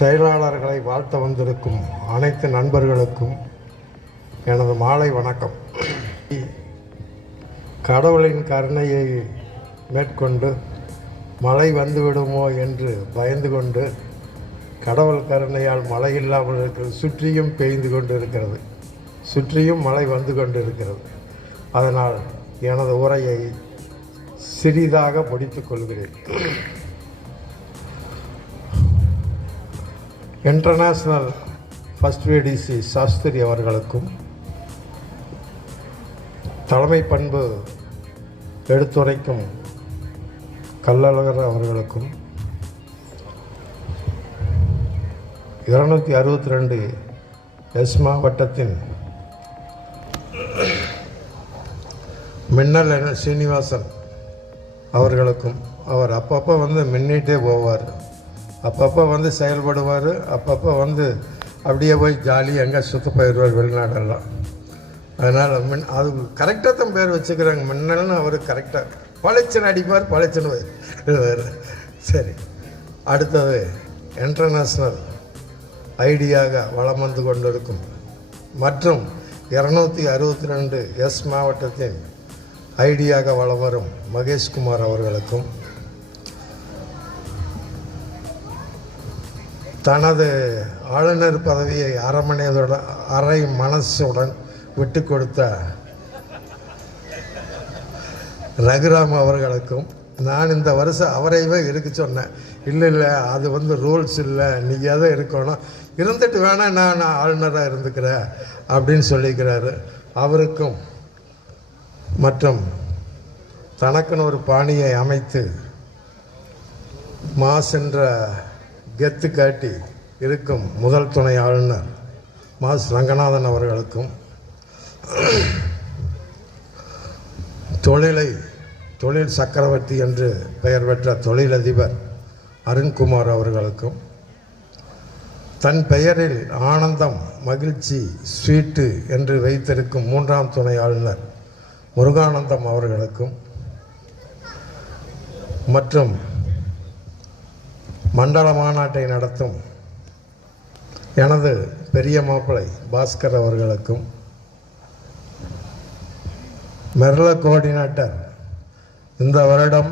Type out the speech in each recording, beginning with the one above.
செயலாளர்களை வாழ்த்த வந்திருக்கும் அனைத்து நண்பர்களுக்கும் எனது மாலை வணக்கம். கடவுளின் கருணையை மேற்கொண்டு மழை வந்துவிடுமோ என்று பயந்து கொண்டு கடவுள் கருணையால் மழை இல்லாமல் இருக்கிறது. சுற்றியும் பெய்து கொண்டு இருக்கிறது சுற்றியும் மழை வந்து கொண்டு இருக்கிறது அதனால் எனது உரையை சிறிதாக முடித்துக் கொள்கிறேன். இன்டர்நேஷ்னல் ஃபர்ஸ்ட் வேடிசி சாஸ்திரி அவர்களுக்கும் தலைமை பண்பு எடுத்துரைக்கும் கள்ளழகர் அவர்களுக்கும் இருநூற்றி அறுபத்தி ரெண்டு எஸ் மாவட்டத்தின் மின்னல் என சீனிவாசன் அவர்களுக்கும் அவர் அப்பப்போ வந்து மின்னிட்டே போவார். அப்பப்போ வந்து செயல்படுவார் அப்பப்போ வந்து அப்படியே போய் ஜாலியாக எங்கே சுற்று போயிடுவார் வெளிநாடெல்லாம். அதனால் மின் அது கரெக்டாக தான் பேர் வச்சுக்கிறாங்க. மின்னல்னு அவர் கரெக்டாக பளிச்சுன்னு அடிப்பார் பளிச்சுன்னு சரி அடுத்தது இன்டர்நேஷ்னல் ஐடியாக வளம் வந்து கொண்டிருக்கும். மற்றும் இரநூத்தி அறுபத்தி ரெண்டு எஸ் மாவட்டத்தின் ஐடியாக வளம் வரும் மகேஷ்குமார் அவர்களுக்கும் தனது ஆளுநர் பதவியை அரமனையுடன் அரை மனசுடன் விட்டு கொடுத்த ரகுராம் அவர்களுக்கும் நான் இந்த வருஷம் அவரையவே இருக்க சொன்னேன். இல்லை இல்லை அது வந்து ரூல்ஸ் இல்லை நீங்கள் தான் இருக்கணும் இருந்துட்டு வேணா நான் நான் ஆளுநராக இருந்துக்கிறேன் அப்படின்னு சொல்லிக்கிறாரு. அவருக்கும் மற்றும் தனக்குன்னு ஒரு பாணியை அமைத்து மாஸ் என்ற கெத்து காட்டி இருக்கும் முதல் துணை ஆளுநர் மாஸ் ரங்கநாதன் அவர்களுக்கும் தொழிலை தொழில் சக்கரவர்த்தி என்று பெயர் பெற்ற தொழிலதிபர் அருண்குமார் அவர்களுக்கும் தன் பெயரில் ஆனந்தம் மகிழ்ச்சி ஸ்வீட்டு என்று வைத்திருக்கும் மூன்றாம் துணை ஆளுநர் முருகானந்தம் அவர்களுக்கும் மற்றும் மண்டல மாநாட்டை நடத்தும் எனது பெரிய மாப்பிள்ளை பாஸ்கர் அவர்களுக்கும் மெர்ல கோஆர்டினேட்டர் இந்த வருடம்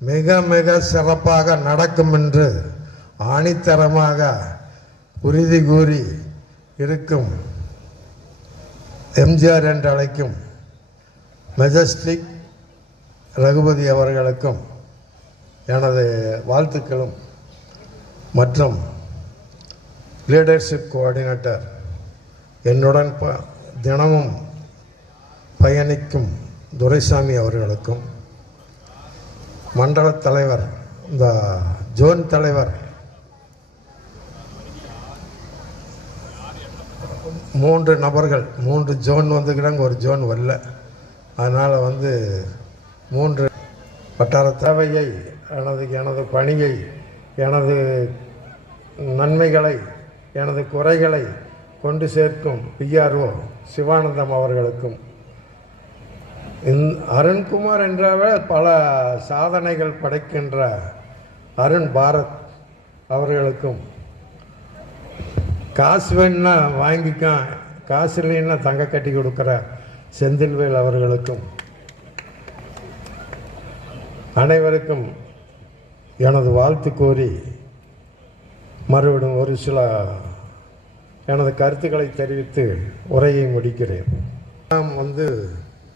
மிக மிக சிறப்பாக நடக்கும் என்று ஆணித்தரமாக உறுதி கூறி இருக்கும் எம்ஜிஆர் என்று அழைக்கும் மெஜஸ்டிக் ரகுபதி அவர்களுக்கும் எனது வாழ்த்துக்களும். மற்றும் லீடர்ஷிப் கோஆர்டினேட்டர் என்னுடன் ப தினமும் பயணிக்கும் துரைசாமி அவர்களுக்கும் மண்டல தலைவர் இந்த ஜோன் தலைவர் மூன்று நபர்கள் மூன்று ஜோன் வந்துக்கிறாங்க ஒரு ஜோன் வரல. அதனால் வந்து மூன்று வட்டார தேவையை எனது எனது பணியை எனது நன்மைகளை எனது குறைகளை கொண்டு சேர்க்கும் பிஆர்ஓ சிவானந்தம் அவர்களுக்கும். இந் அருண்குமார் என்றாவே பல சாதனைகள் படைக்கின்ற அருண் பாரத் அவர்களுக்கும். காசு வேணும்னா வாங்கிக்க காசு இல்லைன்னா தங்க கட்டி கொடுக்குற செந்தில்வேல் அவர்களுக்கும். அனைவருக்கும் எனது வாழ்த்து கோரி மறுபடியும் ஒரு சில எனது கருத்துக்களை தெரிவித்து உரையை முடிக்கிறேன். நாம் வந்து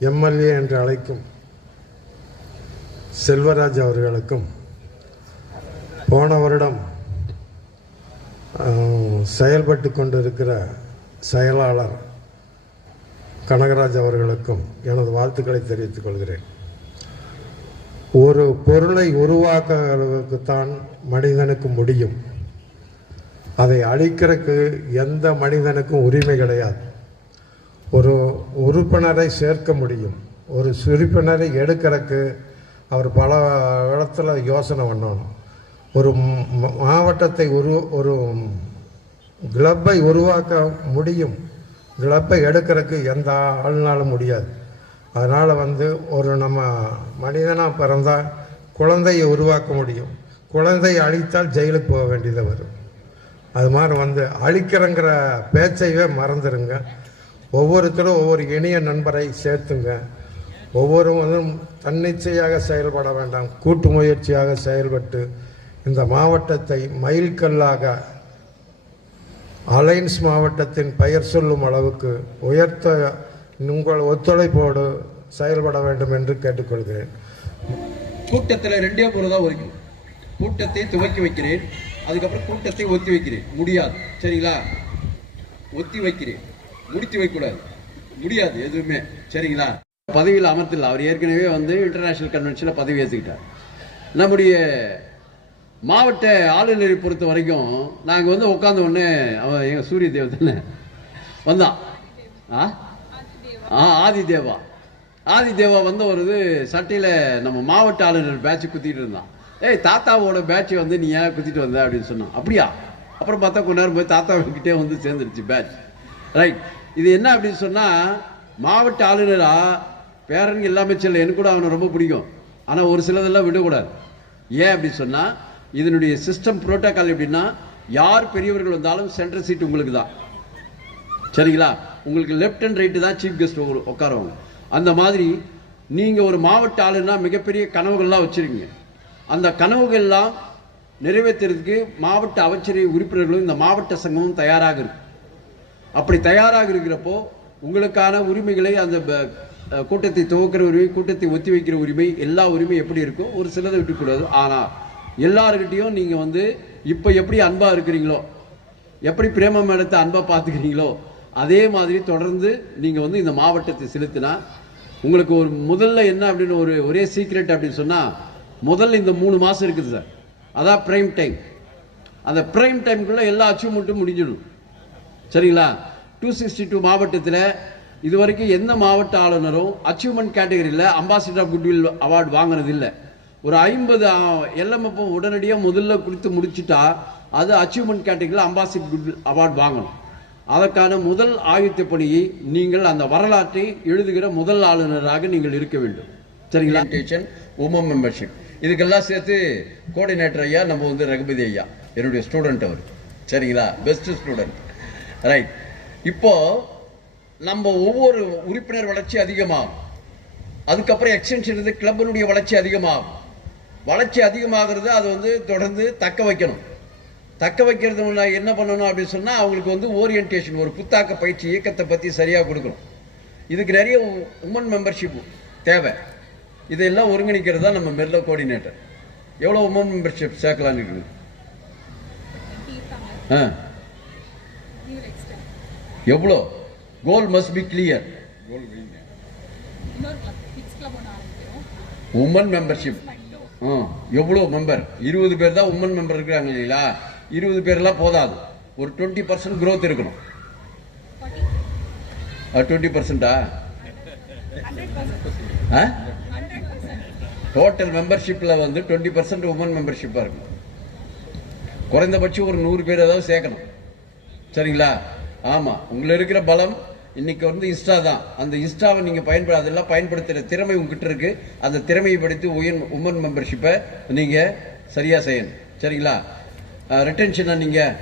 எம்எல்ஏ என்று அழைக்கும் செல்வராஜ் அவர்களுக்கும் போன வருடம் செயல்பட்டு கொண்டிருக்கிற செயலாளர் கனகராஜ் அவர்களுக்கும் எனது வாழ்த்துக்களை தெரிவித்துக் கொள்கிறேன். ஒரு பொருளை உருவாக்குவதற்குத்தான் மனிதனுக்கு முடியும். அதை அழிக்கிறதுக்கு எந்த மனிதனுக்கும் உரிமை கிடையாது. ஒரு உறுப்பினரை சேர்க்க முடியும். ஒரு உறுப்பினரை எடுக்கிறதுக்கு அவர் பல இடத்துல யோசனை பண்ணணும். ஒரு மாவட்டத்தை உரு ஒரு கிளப்பை உருவாக்க முடியும். கிளப்பை எடுக்கிறதுக்கு எந்த ஆளுனாலும் முடியாது. அதனால் வந்து ஒரு நம்ம மனிதனாக பிறந்தால் குழந்தையை உருவாக்க முடியும். குழந்தையை அழித்தால் ஜெயிலுக்கு போக வேண்டியது வரும். அது மாதிரி வந்து அழிக்கிறங்கிற பேச்சையே மறந்துடுங்க ஒவ்வொருத்தரும் ஒவ்வொரு இனிய நண்பரை சேர்த்துங்க. ஒவ்வொருவரும் தன்னிச்சையாக செயல்பட வேண்டாம். கூட்டு முயற்சியாக செயல்பட்டு இந்த மாவட்டத்தை மைல்கல்லாக அலைன்ஸ் மாவட்டத்தின் பெயர் சொல்லும் அளவுக்கு உயர்த்த உங்கள் ஒத்துழைப்போடு செயல்பட வேண்டும் என்று கேட்டுக்கொள்கிறேன். கூட்டத்தில் ரெண்டே பொருள் தான் கூட்டத்தை துவக்கி வைக்கிறேன். அதுக்கப்புறம் கூட்டத்தை ஒத்தி வைக்கிறேன். முடியாது. சரிங்களா? ஒத்தி வைக்கிறேன். முடித்து வைக்கக்கூடாது. முடியாது எதுவுமே. சரிங்களா? பதவியில் அமர்த்தில்லை அவர் ஏற்கனவே வந்து இன்டர்நேஷனல் கன்வென்ஷனில் பதவி ஏற்றுக்கிட்டார் நம்முடைய மாவட்ட ஆளுநரை பொறுத்த வரைக்கும் நாங்கள் வந்து உட்காந்த உடனே அவன் எங்கள் சூரிய தேவ் தானே? வந்தான். ஆ? ஆ ஆதி தேவா ஆதி தேவா வந்த ஒரு இது சட்டையில் நம்ம மாவட்ட ஆளுநர் பேட்ச் குத்திட்டு இருந்தான். ஏய் தாத்தாவோட பேட்ச் வந்து நீ ஏன் குத்திட்டு வந்த அப்படின்னு சொன்னான். அப்படியா? அப்புறம் பார்த்தா கொஞ்ச நேரம் போய் தாத்தா வந்து சேர்ந்துருச்சு பேட்ச் ரைட் இது என்ன அப்படின்னு சொன்னால் மாவட்ட ஆளுநராக பேரன் எல்லாமே செல்ல எனக்கு கூட அவனை ரொம்ப பிடிக்கும். ஆனால் ஒரு சிலதெல்லாம் விடக்கூடாது. ஏன் அப்படி சொன்னால் இதனுடைய சிஸ்டம் புரோட்டோக்கால் எப்படின்னா யார் பெரியவர்கள் வந்தாலும் சென்ட்ரல் சீட் உங்களுக்கு தான். சரிங்களா? உங்களுக்கு லெஃப்ட் அண்ட் ரைட்டு தான் சீஃப் கெஸ்ட் உட்காரவங்க. அந்த மாதிரி நீங்கள் ஒரு மாவட்ட ஆளுன்னா மிகப்பெரிய கனவுகள்லாம் வச்சுருக்கீங்க. அந்த கனவுகள்லாம் நிறைவேற்றுறதுக்கு மாவட்ட அமைச்சரை உறுப்பினர்களும் இந்த மாவட்ட சங்கமும் தயாராக இருக்கு. அப்படி தயாராக இருக்கிறப்போ உங்களுக்கான உரிமைகளை அந்த ப- கூட்டத்தை துவக்கிற உரிமை கூட்டத்தை ஒத்தி வைக்கிற உரிமை எல்லா உரிமையும் எப்படி இருக்கும் ஒரு சிலதை விட்டுக்கூடாது. ஆனால் எல்லாருக்கிட்டையும் நீங்கள் வந்து இப்போ எப்படி அன்பாக இருக்கிறீங்களோ எப்படி பிரேம மேடத்தை அன்பாக பார்த்துக்கிறீங்களோ அதே மாதிரி தொடர்ந்து நீங்கள் வந்து இந்த மாவட்டத்தை செலுத்தினா உங்களுக்கு ஒரு முதல்ல என்ன அப்படின்னு ஒரு ஒரே சீக்ரெட் அப்படின்னு சொன்னால் முதல்ல இந்த மூணு மாதம் இருக்குது சார். அதான் ப்ரைம் டைம் அந்த ப்ரைம் டைம்குள்ளே எல்லா அச்சீவ்மெண்ட்டும் முடிஞ்சிடும். சரிங்களா? டூ சிக்ஸ்டி டூ மாவட்டத்தில் இது வரைக்கும் எந்த மாவட்ட ஆளுநரும் அச்சீவ்மெண்ட் கேட்டகரியில் அம்பாசிடர் ஆஃப் குட்வில் அவார்டு வாங்கினதில்லை. ஒரு ஐம்பது எல்எம்எஃப் உடனடியாக முதல்ல கொடுத்து முடிச்சிட்டா அது அச்சீவ்மெண்ட் கேட்டகரியில் அம்பாசிடர் குட்வில் அவார்டு வாங்கணும். அதற்கான முதல் ஆயுத்த பணியை நீங்கள் அந்த வரலாற்றை எழுதுகிற முதல் ஆளுநராக நீங்கள் இருக்க வேண்டும். சரிங்களா? உமன் மெம்பர்ஷிப் இதுக்கெல்லாம் சேர்த்து கோஆர்டினேட்டர் ஐயா நம்ம வந்து ரகுபதி ஐயா என்னுடைய ஸ்டூடெண்ட் அவர். சரிங்களா? பெஸ்ட் ஸ்டூடெண்ட் ரைட் இப்போ நம்ம ஒவ்வொரு உறுப்பினர் வளர்ச்சி அதிகமாகும். அதுக்கப்புறம் எக்ஸ்டென்ஷன் இருந்து கிளப்பினுடைய வளர்ச்சி அதிகமாகும். வளர்ச்சி அதிகமாகிறது அது வந்து தொடர்ந்து தக்க வைக்கணும். தக்க வைக்கிறது என்ன பண்ணணும் அப்படின்னு சொன்னால் அவங்களுக்கு வந்து ஓரியன்டேஷன் ஒரு புத்தாக்க பயிற்சி இயக்கத்தை பற்றி சரியாக கொடுக்கணும். இதுக்கு நிறைய உமன் மெம்பர்ஷிப் தேவை. இதெல்லாம் ஒருங்கிணைக்கிறது தான் நம்ம மெர்லோ கோஆர்டினேட்டர். எவ்வளோ உமன் மெம்பர்ஷிப் சேர்க்கலான்னு இருக்குது? ஆ. எவ்வளோ? Goal must be clear woman membership ஆ எவ்வளோ மெம்பர் இருபது பேர் தான் உமன் மெம்பர் இருக்கிறாங்க இல்லைங்களா? இருபது பேர்லாம் போதாது. ஒரு டுவெண்ட்டி பர்சன்ட் க்ரோத் இருக்கணும். டுவெண்ட்டி பர்சன்டா ஆ? டோட்டல் மெம்பர்ஷிப்பில் வந்து டுவெண்ட்டி பர்சன்ட் உமன் மெம்பர்ஷிப்பாக இருக்கும். குறைந்தபட்சம் ஒரு நூறு பேர் ஏதாவது சேர்க்கணும். சரிங்களா? ஆமாம் உங்களை இருக்கிற பலம் இன்னைக்கு வந்து இன்ஸ்டா தான். அந்த இன்ஸ்டாவை நீங்கள் பயன்பட அதெல்லாம் பயன்படுத்துகிற திறமை உங்ககிட்ட இருக்கு. அந்த திறமையை படித்து உயர் உமன் மெம்பர்ஷிப்பை நீங்கள் சரியாக செய்யணும். சரிங்களா? ரிட்டன்ஷனை நீங்கள்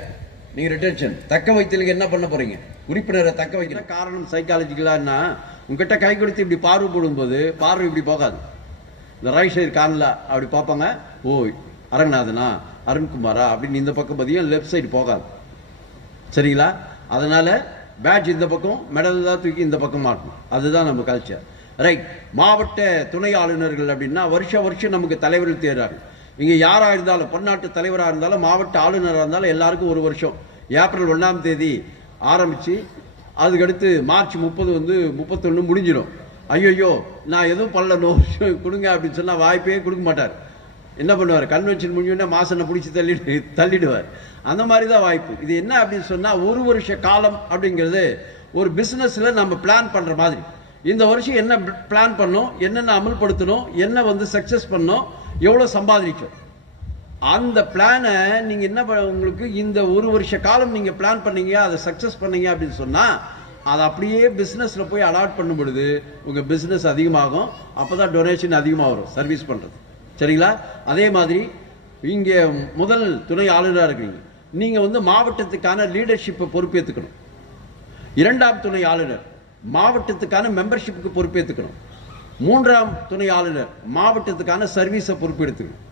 நீங்கள் ரிட்டன்ஷன் தக்க வைத்தலுக்கு என்ன பண்ண போகிறீங்க உறுப்பினரை தக்க வைக்கிற காரணம் சைக்காலஜிக்கலான்னா உங்ககிட்ட கை கொடுத்து இப்படி பார்வை போடும்போது பார்வை இப்படி போகாது. இந்த ரைட் சைடு காணல அப்படி பார்ப்பாங்க ஓ அரங்கநாதனா அருண்குமாரா? அப்படின்னு இந்த பக்கம் பதியும் லெஃப்ட் சைடு போகாது. சரிங்களா? அதனால பேட்ச் இந்த பக்கம் மெடல் தான் தூக்கி இந்த பக்கம் மாட்டணும். அதுதான் நம்ம கல்ச்சர் ரைட் மாவட்ட துணை ஆளுநர்கள் அப்படின்னா வருஷம் வருஷம் நமக்கு தலைவர்கள் தேர்றாங்க இங்கே யாராக இருந்தாலும் பன்னாட்டு தலைவராக இருந்தாலும் மாவட்ட ஆளுநராக இருந்தாலும் எல்லாருக்கும் ஒரு வருஷம். ஏப்ரல் ஒன்றாம் தேதி ஆரம்பித்து அதுக்கடுத்து மார்ச் முப்பது வந்து முப்பத்தொன்று முடிஞ்சிடும். ஐயோ நான் எதுவும் பண்ணல நோ கொடுங்க அப்படின்னு சொன்னால் வாய்ப்பே கொடுக்க மாட்டார். என்ன பண்ணுவார்? கன்வென்ஷன் முடிஞ்சோடனே மாசனை பிடிச்சி தள்ளிடு தள்ளிடுவார். அந்த மாதிரி தான் வாய்ப்பு. இது என்ன அப்படின்னு சொன்னால் ஒரு வருஷ காலம் அப்படிங்கிறது ஒரு பிஸ்னஸில் நம்ம பிளான் பண்ணுற மாதிரி. இந்த வருஷம் என்ன பிளான் பண்ணோம் என்னென்ன அமல்படுத்தணும் என்ன வந்து சக்ஸஸ் பண்ணோம் எவ்வளோ சம்பாதிக்கும் அந்த பிளானை நீங்கள் என்ன பண்ண உங்களுக்கு இந்த ஒரு வருஷ காலம் நீங்கள் பிளான் பண்ணீங்க அதை சக்ஸஸ் பண்ணீங்க அப்படின்னு சொன்னால் அதை அப்படியே பிஸ்னஸில் போய் அலாட் பண்ணும் பொழுது உங்கள் பிஸ்னஸ் அதிகமாகும். அப்போ தான் டொனேஷன் அதிகமாக வரும். சர்வீஸ் பண்ணுறது சரிங்களா? அதே மாதிரி இங்கே முதல் துணை ஆளுநராக இருக்கிறீங்க. நீங்கள் வந்து மாவட்டத்துக்கான லீடர்ஷிப்பை பொறுப்பேற்றுக்கணும் இரண்டாம் துணை ஆளுநர் மாவட்டத்துக்கான மெம்பர்ஷிப்புக்கு பொறுப்பேற்றுக்கணும் மூன்றாம் துணை ஆளுநர் மாவட்டத்துக்கான சர்வீஸை பொறுப்பெடுத்துக்கணும்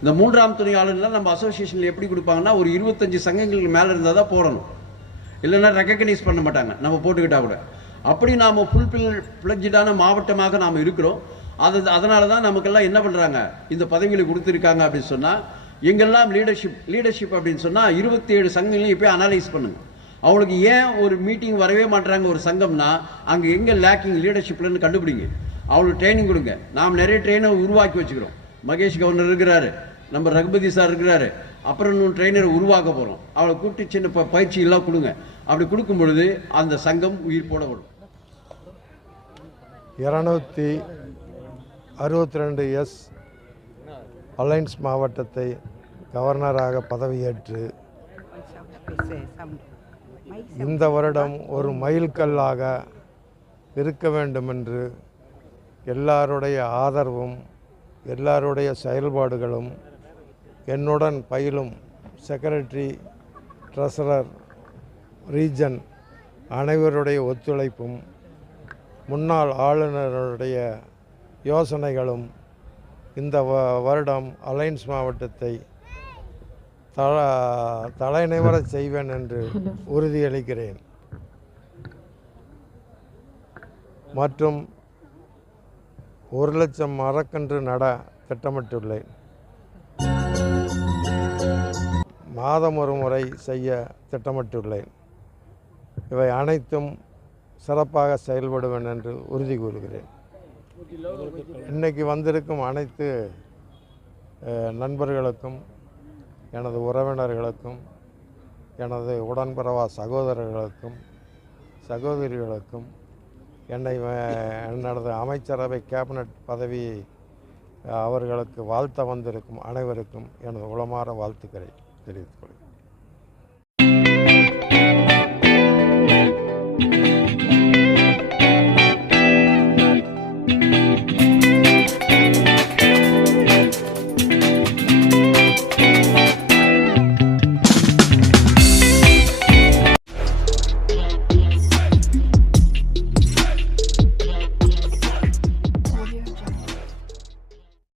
இந்த மூன்றாம் துணை ஆளுநர்லாம் நம்ம அசோசியேஷனில் எப்படி கொடுப்பாங்கன்னா ஒரு இருபத்தஞ்சு சங்கங்களுக்கு மேலே இருந்தால் தான் போடணும். இல்லைன்னா ரெக்கக்னைஸ் பண்ண மாட்டாங்க. நம்ம போட்டுக்கிட்டால் கூட. அப்படி நாம் ஃபுல் ஃப்ளெஜ்டான மாவட்டமாக நாம் இருக்கிறோம். அது அதனால தான் நமக்கெல்லாம் என்ன பண்ணுறாங்க இந்த பதவிகளை கொடுத்துருக்காங்க அப்படின்னு சொன்னால் எங்கெல்லாம் லீடர்ஷிப் லீடர்ஷிப் அப்படின்னு சொன்னால் இருபத்தி ஏழு சங்கங்களையும் இப்போ அனலைஸ் பண்ணுங்க. அவங்களுக்கு ஏன் ஒரு மீட்டிங் வரவே மாட்றாங்க ஒரு சங்கம்னா அங்கே எங்கே லேக்கிங் லீடர்ஷிப்லன்னு கண்டுபிடிங்க. அவங்களுக்கு ட்ரைனிங் கொடுங்க. நாம் நிறைய ட்ரெயினை உருவாக்கி வச்சுக்கிறோம். மகேஷ் கவர்னர் இருக்கிறாரு. நம்ம ரகுபதி சார் இருக்கிறாரு. அப்புறம் இன்னும் ட்ரெயினரை உருவாக்க போகிறோம் அவளை கூப்பிட்டு சின்ன ப பயிற்சி எல்லாம் கொடுங்க. அப்படி கொடுக்கும் பொழுது அந்த சங்கம் உயிர் போட வரும். இரநூத்தி அறுபத்தி ரெண்டு எஸ் அலைன்ஸ் மாவட்டத்தை கவர்னராக பதவியேற்று இந்த வருடம் ஒரு மைல்கல்லாக இருக்க வேண்டுமென்று எல்லாருடைய ஆதரவும் எல்லாருடைய செயல்பாடுகளும் என்னுடன் பயிலும் செக்ரட்டரி ட்ரெஸரர் ரீஜன் அனைவருடைய ஒத்துழைப்பும் முன்னாள் ஆளுநருடைய யோசனைகளும் இந்த வ- வருடம் அலைன்ஸ் மாவட்டத்தை தல தலைநிவரச் செய்வேன் என்று உறுதியளிக்கிறேன். மற்றும் ஒரு லட்சம் மரக்கன்று நட திட்டமிட்டுள்ளேன். மாதம் ஒரு முறை செய்ய திட்டமிட்டுள்ளேன். இவை அனைத்தும் சிறப்பாக செயல்படுவேன் என்று உறுதி கூறுகிறேன். இன்றைக்கு வந்திருக்கும் அனைத்து நண்பர்களுக்கும் எனது உறவினர்களுக்கும் எனது உடன்பிறவா சகோதரர்களுக்கும் சகோதரிகளுக்கும் என்னை எனது அமைச்சரவை கேபினட் பதவியை அவர்களுக்கு வாழ்த்த வந்திருக்கும் அனைவருக்கும் எனது உளமாற வாழ்த்துக்கிறேன் தெரிவித்துக் கொள்கிறேன்